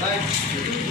Thank you.